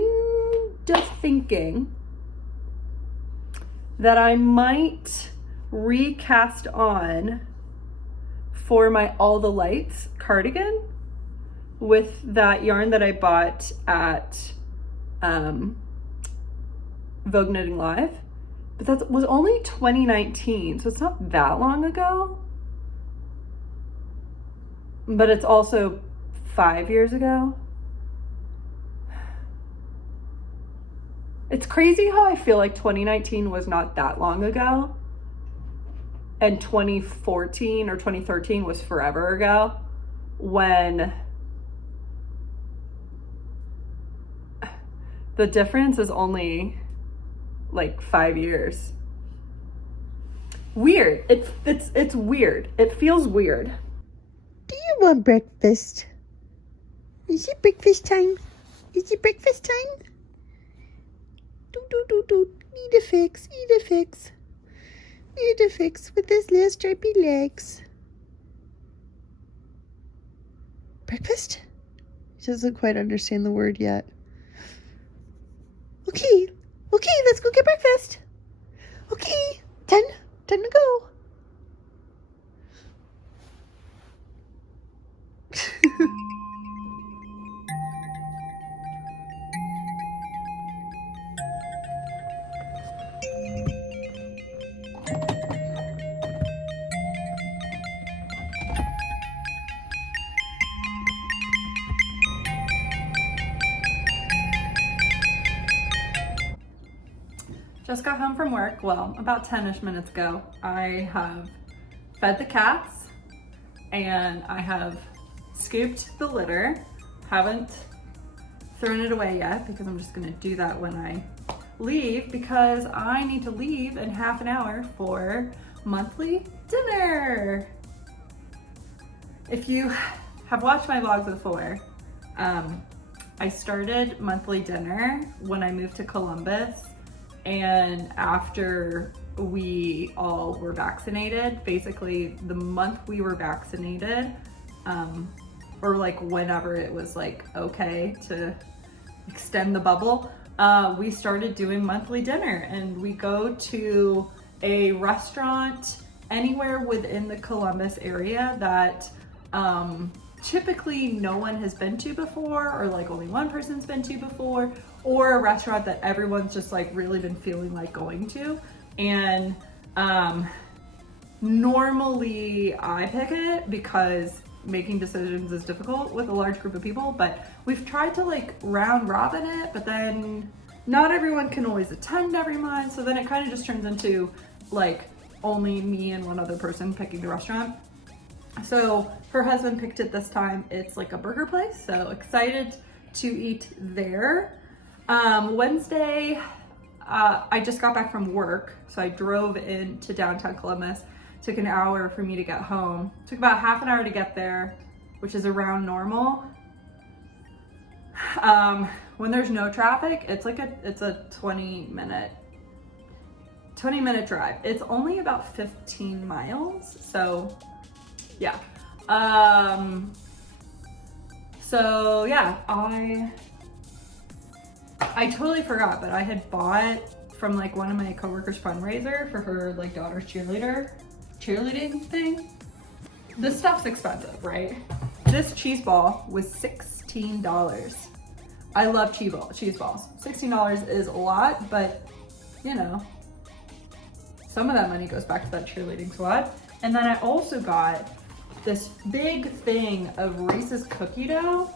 of thinking that I might recast on for my All the Lights cardigan with that yarn that I bought at Vogue Knitting Live. But that was only 2019, so it's not that long ago. But it's also 5 years ago. It's crazy how I feel like 2019 was not that long ago, and 2014 or 2013 was forever ago, when the difference is only like 5 years. Weird. It's weird. It feels weird. Do you want breakfast? Is it breakfast time? Is it breakfast time? Do. Need a fix. Eat a fix. Eat a fix with his little stripy legs. Breakfast? He doesn't quite understand the word yet. Okay, let's go get breakfast. Okay, 10 to go. Just got home from work, well, about 10-ish minutes ago. I have fed the cats, and I have scooped the litter. Haven't thrown it away yet because I'm just gonna do that when I leave, because I need to leave in half an hour for monthly dinner. If you have watched my vlogs before, I started monthly dinner when I moved to Columbus, and after we all were vaccinated, basically the month we were vaccinated, or like whenever it was like okay to extend the bubble, we started doing monthly dinner, and we go to a restaurant anywhere within the Columbus area that typically no one has been to before, or like only one person's been to before, or a restaurant that everyone's just like really been feeling like going to. And normally I pick it because making decisions is difficult with a large group of people, but we've tried to like round robin it, but then not everyone can always attend every month, so then it kind of just turns into like only me and one other person picking the restaurant. So her husband picked it this time. It's like a burger place, so excited to eat there. Wednesday, I just got back from work, so I drove into downtown Columbus. Took an hour for me to get home. Took about half an hour to get there, which is around normal. When there's no traffic, it's a 20 minute drive. It's only about 15 miles, so yeah. So yeah, I totally forgot, but I had bought from like one of my coworkers' fundraiser for her like daughter's cheerleading thing. This stuff's expensive, right? This cheese ball was $16. I love cheese balls. $16 is a lot, but you know, some of that money goes back to that cheerleading squad. And then I also got this big thing of Reese's cookie dough.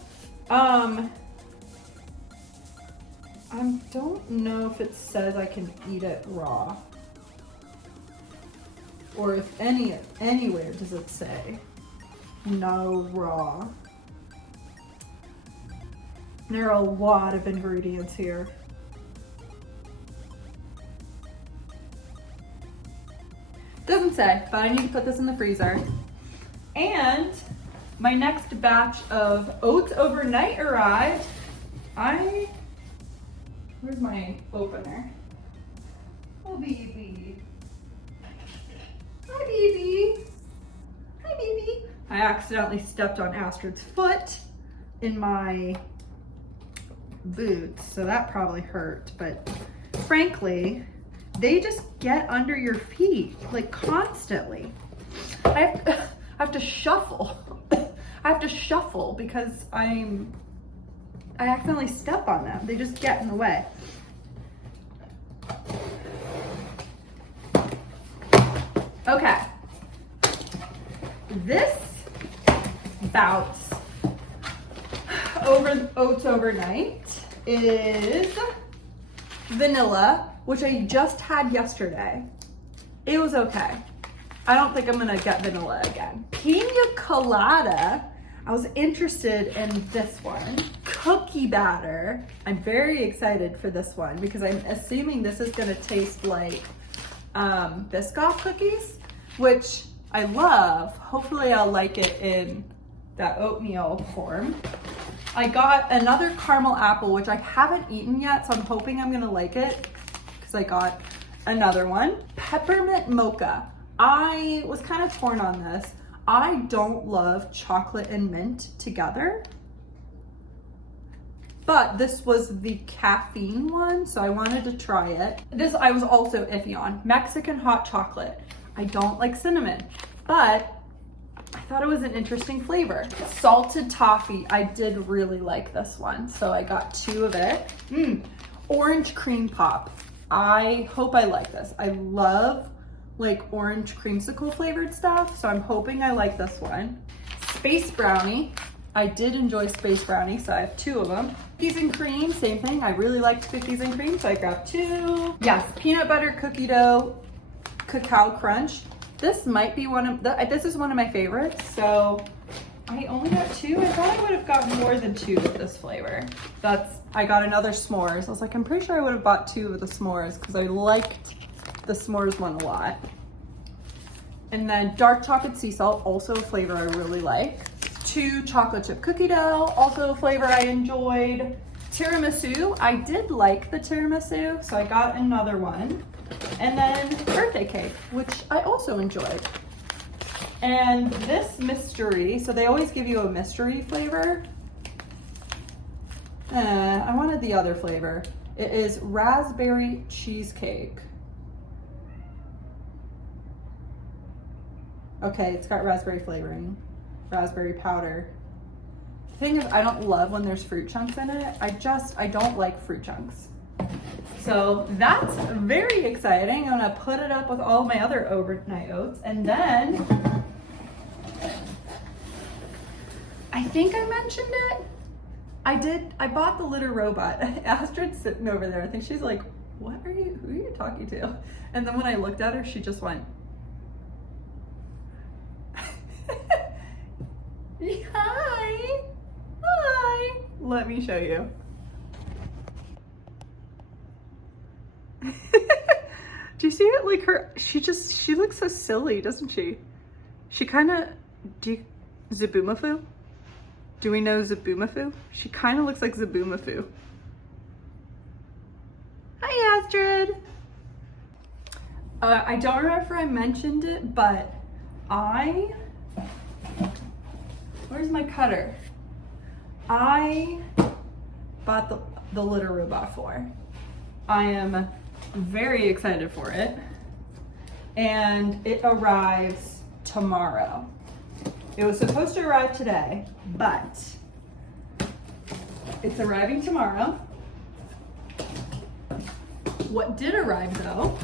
I don't know if it says I can eat it raw, or if anywhere does it say no raw. There are a lot of ingredients here. Doesn't say, but I need to put this in the freezer. And my next batch of oats overnight arrived. Where's my opener? Oh, baby. Hi, baby. Hi, baby. I accidentally stepped on Astrid's foot in my boots, so that probably hurt, but frankly, they just get under your feet like constantly. I have to shuffle. I have to shuffle because I accidentally step on them. They just get in the way. Okay. This bounce over oats overnight is vanilla, which I just had yesterday. It was okay. I don't think I'm gonna get vanilla again. Pina colada, I was interested in this one. Cookie batter, I'm very excited for this one because I'm assuming this is gonna taste like Biscoff cookies, which I love. Hopefully I'll like it in that oatmeal form. I got another caramel apple, which I haven't eaten yet, so I'm hoping I'm gonna like it because I got another one. Peppermint mocha. I was kind of torn on this. I don't love chocolate and mint together, but this was the caffeine one, so I wanted to try it. This I was also iffy on. Mexican hot chocolate. I don't like cinnamon, but I thought it was an interesting flavor. Salted toffee. I did really like this one, so I got 2 of it. Orange cream pop. I hope I like this. I love like orange creamsicle flavored stuff, so I'm hoping I like this one. Space brownie. I did enjoy space brownie, so I have 2 of them. Cookies and cream, same thing. I really liked cookies and cream, so I grabbed 2. Yes, peanut butter cookie dough, cacao crunch. This might be this is one of my favorites, so I only got 2. I thought I would have gotten more than 2 with this flavor. I got another s'mores. I was like, I'm pretty sure I would have bought 2 of the s'mores because I liked the s'mores one a lot. And then dark chocolate sea salt, also a flavor I really like. 2 chocolate chip cookie dough, also a flavor I enjoyed. Tiramisu, I did like the tiramisu, so I got another one. And then birthday cake, which I also enjoyed. And this mystery, so they always give you a mystery flavor. I wanted the other flavor. It is raspberry cheesecake. Okay, it's got raspberry flavoring, raspberry powder. The thing is, I don't love when there's fruit chunks in it. I don't like fruit chunks. So that's very exciting. I'm gonna put it up with all my other overnight oats. And then, I think I mentioned it. I bought the litter robot. Astrid's sitting over there. I think she's like, who are you talking to? And then when I looked at her, she just went, hi. Let me show you. Do you see it? Like she looks so silly, doesn't she? She kind of, Zaboomafoo? Do we know Zaboomafoo? She kind of looks like Zaboomafoo. Hi, Astrid. I don't remember if I mentioned it, but where's my cutter? I bought the litter robot for. I am very excited for it. And it arrives tomorrow. It was supposed to arrive today, but it's arriving tomorrow. What did arrive though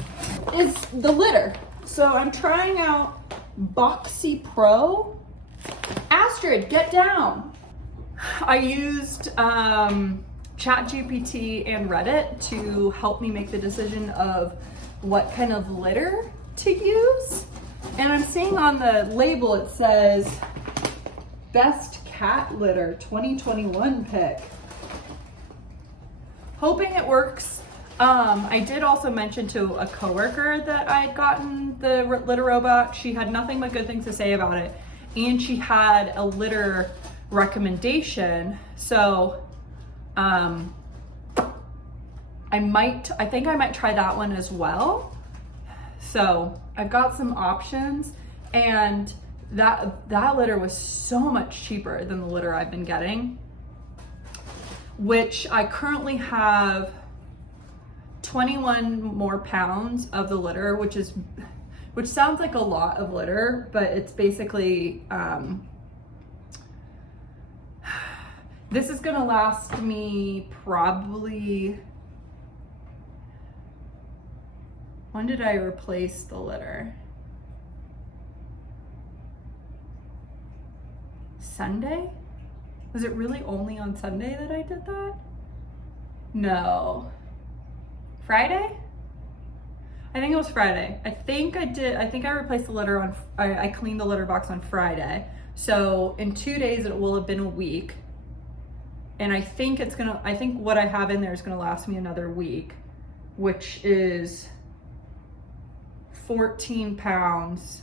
is the litter. So I'm trying out Boxy Pro. Astrid, get down. I used ChatGPT and Reddit to help me make the decision of what kind of litter to use. And I'm seeing on the label it says Best Cat Litter 2021 pick. Hoping it works. I did also mention to a coworker that I had gotten the litter robot. She had nothing but good things to say about it. And she had a litter recommendation. So I think I might try that one as well. So I've got some options, and that litter was so much cheaper than the litter I've been getting, which I currently have 21 more pounds of the litter, which sounds like a lot of litter, but it's basically, this is gonna last me probably, when did I replace the litter? Sunday? Was it really only on Sunday that I did that? No. Friday? I think it was Friday. I think I replaced the litter I cleaned the litter box on Friday. So in 2 days, it will have been a week. And I think what I have in there is gonna last me another week, which is 14 pounds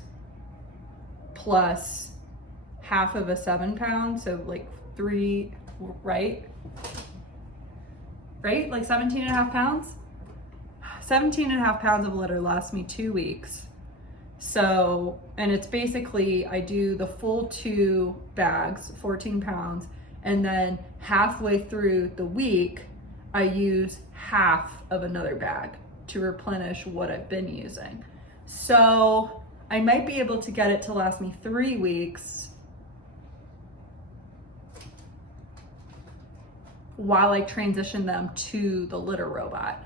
plus half of a 7 pound. So like 3, right? Like 17 and a half pounds? 17 and a half pounds of litter lasts me 2 weeks. So, and it's basically, I do the full 2 bags, 14 pounds, and then halfway through the week, I use half of another bag to replenish what I've been using. So I might be able to get it to last me 3 weeks while I transition them to the litter robot.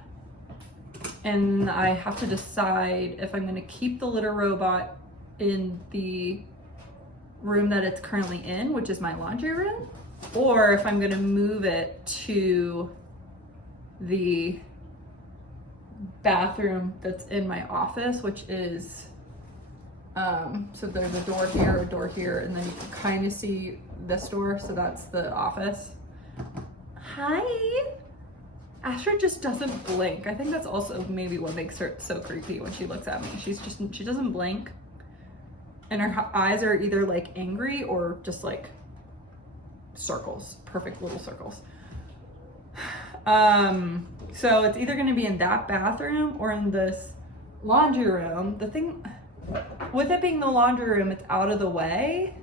And I have to decide if I'm gonna keep the litter robot in the room that it's currently in, which is my laundry room, or if I'm gonna move it to the bathroom that's in my office, which is So there's a door here, and then you can kind of see this door, so that's the office. Hi. Astrid just doesn't blink. I think that's also maybe what makes her so creepy when she looks at me. She doesn't blink, and her eyes are either like angry or just like circles, perfect little circles. So it's either going to be in that bathroom or in this laundry room. The thing with it being the laundry room, it's out of the way,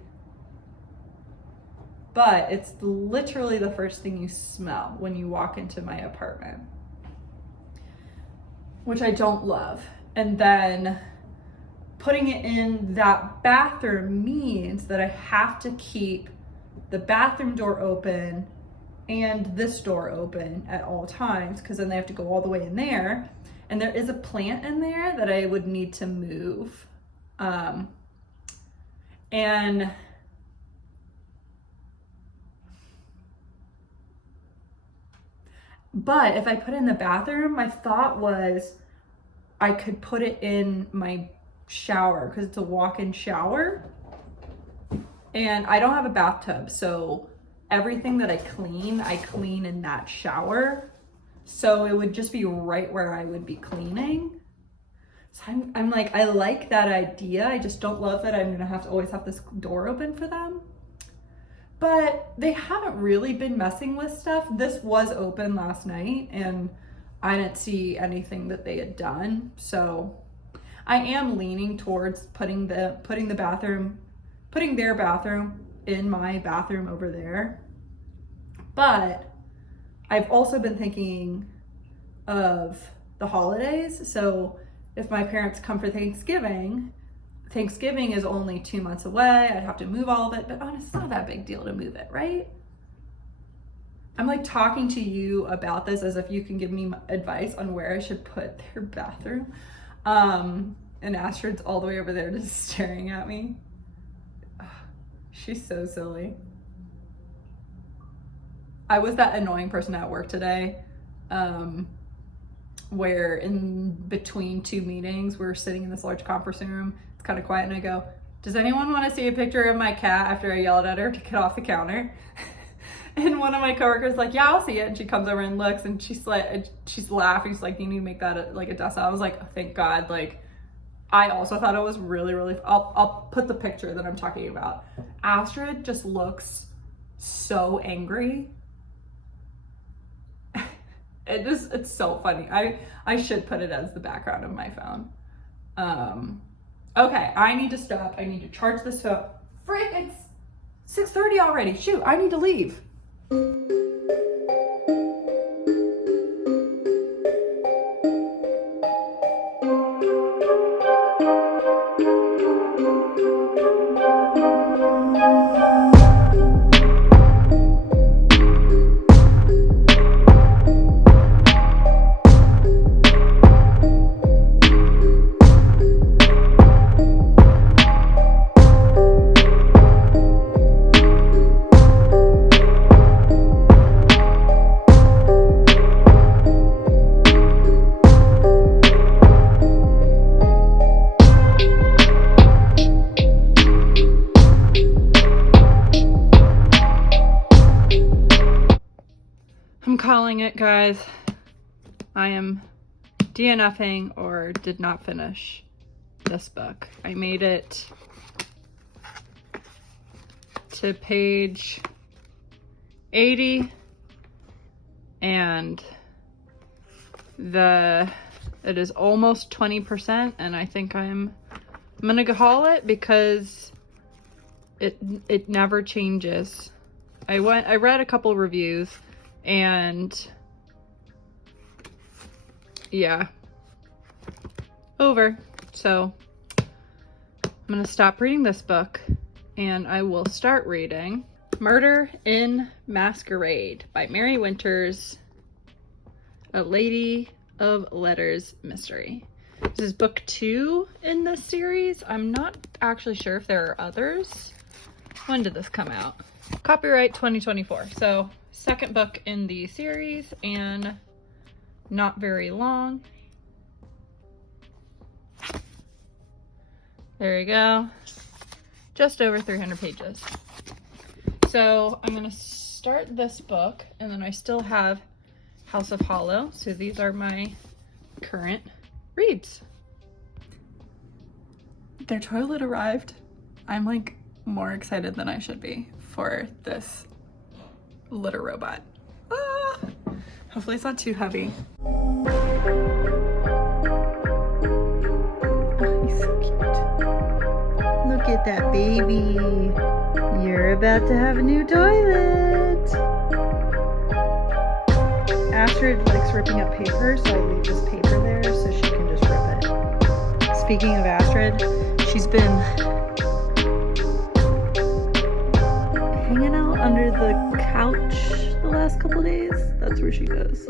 but it's literally the first thing you smell when you walk into my apartment, which I don't love. And then putting it in that bathroom means that I have to keep the bathroom door open and this door open at all times, because then they have to go all the way in there. And there is a plant in there that I would need to move. But if I put it in the bathroom, my thought was I could put it in my shower, because it's a walk-in shower. And I don't have a bathtub, so everything that I clean in that shower. So it would just be right where I would be cleaning. So I'm like, I like that idea. I just don't love that I'm gonna have to always have this door open for them. But they haven't really been messing with stuff. This was open last night and I didn't see anything that they had done. So I am leaning towards putting their bathroom in my bathroom over there. But I've also been thinking of the holidays. So if my parents come for Thanksgiving is only 2 months away. I'd have to move all of it, but honestly, it's not that big deal to move it, right? I'm like talking to you about this as if you can give me advice on where I should put their bathroom. And Astrid's all the way over there just staring at me. She's so silly. I was that annoying person at work today, where in between 2 meetings, we're sitting in this large conference room. It's kind of quiet, and I go, does anyone want to see a picture of my cat, after I yelled at her to get off the counter? And one of my coworkers like, yeah, I'll see it. And she comes over and looks, and she's laughing. She's like, you need to make that like a desk. I was like, oh, thank God. Like, I also thought it was really, really, I'll put the picture that I'm talking about. Astrid just looks so angry. It's so funny. I should put it as the background of my phone. Okay, I need to stop. I need to charge this phone. Frick, it's 6:30 already. Shoot, I need to leave. I'm calling it, guys. I am DNFing or did not finish this book. I made it to page 80 and it is almost 20%, and I think I'm gonna haul it because it never changes. I read a couple reviews, and yeah, over. So I'm gonna stop reading this book and I will start reading Murder in Masquerade by Mary Winters, a Lady of Letters mystery. This is book 2 in this series. I'm not actually sure if there are others. When did this come out? Copyright 2024. So second book in the series and not very long. There you go. Just over 300 pages. So I'm gonna start this book, and then I still have House of Hollow. So these are my current reads. Their toilet arrived. I'm like more excited than I should be for this litter robot. Ah! Hopefully it's not too heavy. Oh, he's so cute. Look at that baby. You're about to have a new toilet. Astrid likes ripping up paper, so I leave this paper there so she can just rip it. Speaking of Astrid, she's been hanging out under the couch the last couple days. That's where she goes.